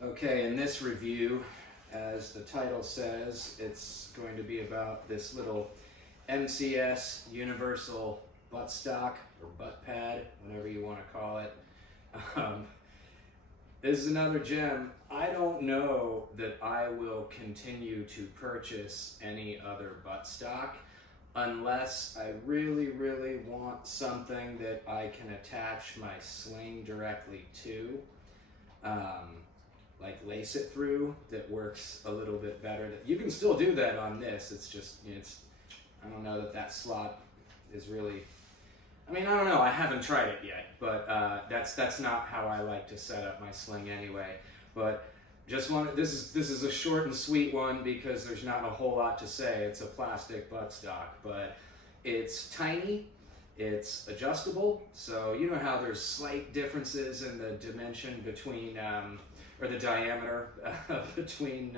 Okay, in this review, as the title says, it's going to be about this little MCS universal buttstock or butt pad, whatever you want to call it. This is another gem. I don't know that I will continue to purchase any other buttstock unless I really, really want something that I can attach my sling directly to. Like lace it through, that works a little bit better. You can still do that on this. It's just, I don't know that slot is really, I don't know, I haven't tried it yet, but that's not how I like to set up my sling anyway. But just this is a short and sweet one because there's not a whole lot to say. It's a plastic buttstock, but it's tiny, it's adjustable, so you know how there's slight differences in the dimension between or the diameter between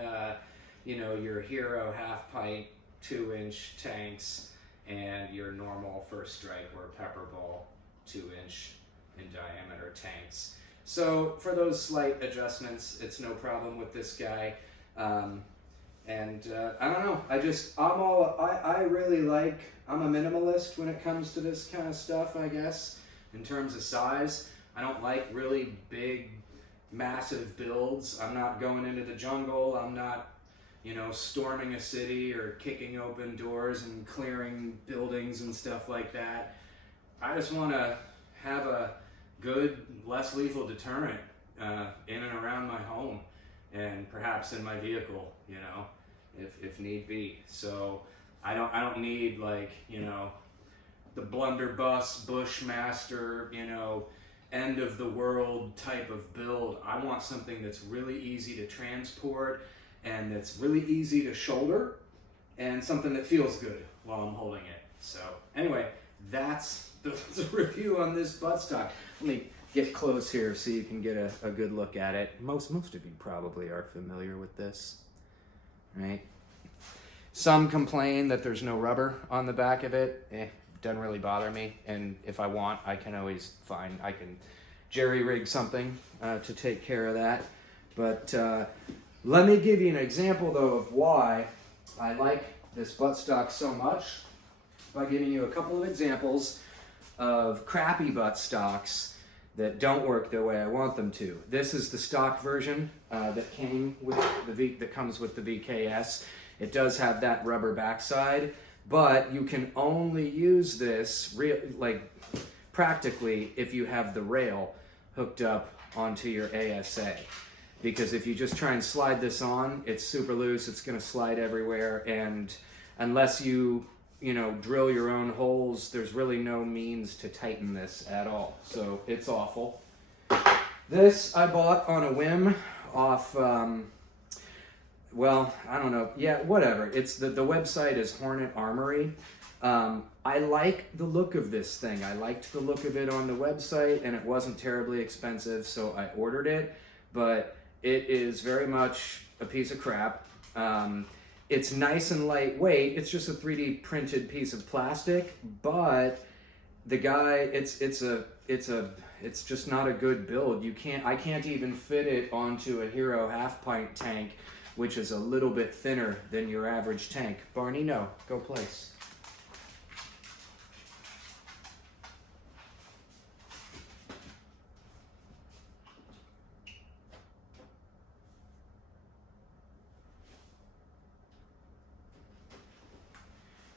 your Hero half pint 2-inch tanks and your normal First Strike or Pepper Ball 2-inch in diameter tanks. So for those slight adjustments, it's no problem with this guy. And I don't know, I really like, I'm a minimalist when it comes to this kind of stuff, I guess, in terms of size. I don't like really big, massive builds. I'm not going into the jungle. I'm not, storming a city or kicking open doors and clearing buildings and stuff like that. I just want to have a good, less lethal deterrent in and around my home and perhaps in my vehicle, if need be. So I don't need the blunderbuss, Bushmaster, end of the world type of build. I want something that's really easy to transport and that's really easy to shoulder and something that feels good while I'm holding it. So anyway, that's the review on this buttstock. Let me get close here so you can get a good look at it. Most of you probably are familiar with this, right? Some complain that there's no rubber on the back of it. Doesn't really bother me, and if I want, I can always I can jerry-rig something to take care of that. But let me give you an example, though, of why I like this buttstock so much by giving you a couple of examples of crappy buttstocks that don't work the way I want them to. This is the stock version that came with that comes with the VKS. It does have that rubber backside, but you can only use this practically if you have the rail hooked up onto your ASA. Because if you just try and slide this on, it's super loose, it's gonna slide everywhere, and unless you drill your own holes, there's really no means to tighten this at all. So it's awful. This I bought on a whim off, well, I don't know. Yeah, whatever. It's the website is Hornet Armory. I like the look of this thing. I liked the look of it on the website, and it wasn't terribly expensive, so I ordered it. But it is very much a piece of crap. It's nice and lightweight. It's just a 3D printed piece of plastic, but the guy, it's just not a good build. I can't even fit it onto a Hero half pint tank, which is a little bit thinner than your average tank. Barney, no, go place.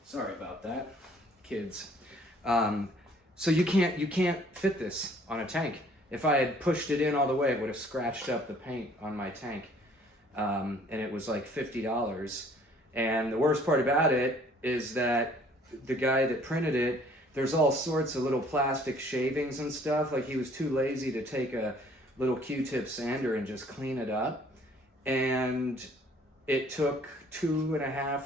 Sorry about that, kids. So you can't fit this on a tank. If I had pushed it in all the way, it would have scratched up the paint on my tank. And it was like $50. And the worst part about it is that the guy that printed it, there's all sorts of little plastic shavings and stuff. Like, he was too lazy to take a little Q-tip sander and just clean it up. And it took 2.5,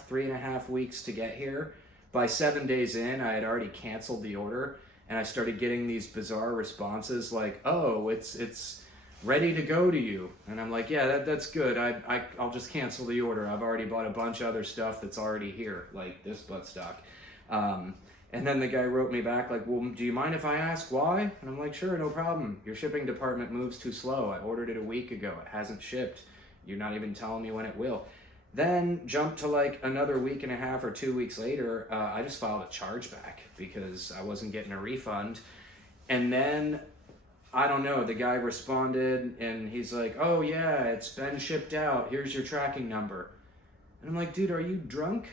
3.5 weeks to get here. By 7 days in, I had already canceled the order, and I started getting these bizarre responses like, "Oh, it's ready to go to you." And I'm like, "Yeah, that's good. I'll just cancel the order. I've already bought a bunch of other stuff that's already here, like this buttstock." And then the guy wrote me back like, well, do you mind if I ask why? And I'm like, sure, no problem. Your shipping department moves too slow. I ordered it a week ago. It hasn't shipped. You're not even telling me when it will. Then jump to like another week and a half or 2 weeks later, I just filed a chargeback because I wasn't getting a refund. And then, I don't know, the guy responded and he's like, oh yeah, it's been shipped out. Here's your tracking number. And I'm like, dude, are you drunk?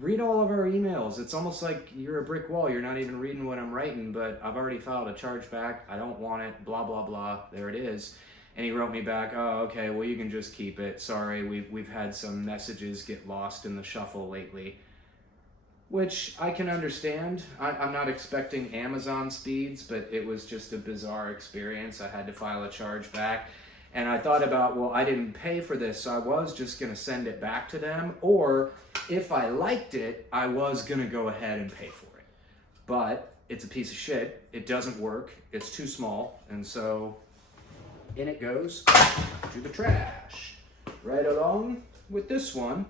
Read all of our emails. It's almost like you're a brick wall. You're not even reading what I'm writing, but I've already filed a chargeback. I don't want it, blah, blah, blah. There it is. And he wrote me back, oh, okay, well, you can just keep it. Sorry, we've had some messages get lost in the shuffle lately. Which I can understand. I'm not expecting Amazon speeds, but it was just a bizarre experience. I had to file a chargeback. And I thought about, well, I didn't pay for this, so I was just going to send it back to them. Or if I liked it, I was going to go ahead and pay for it. But it's a piece of shit. It doesn't work. It's too small. And so in it goes to the trash. Right along with this one.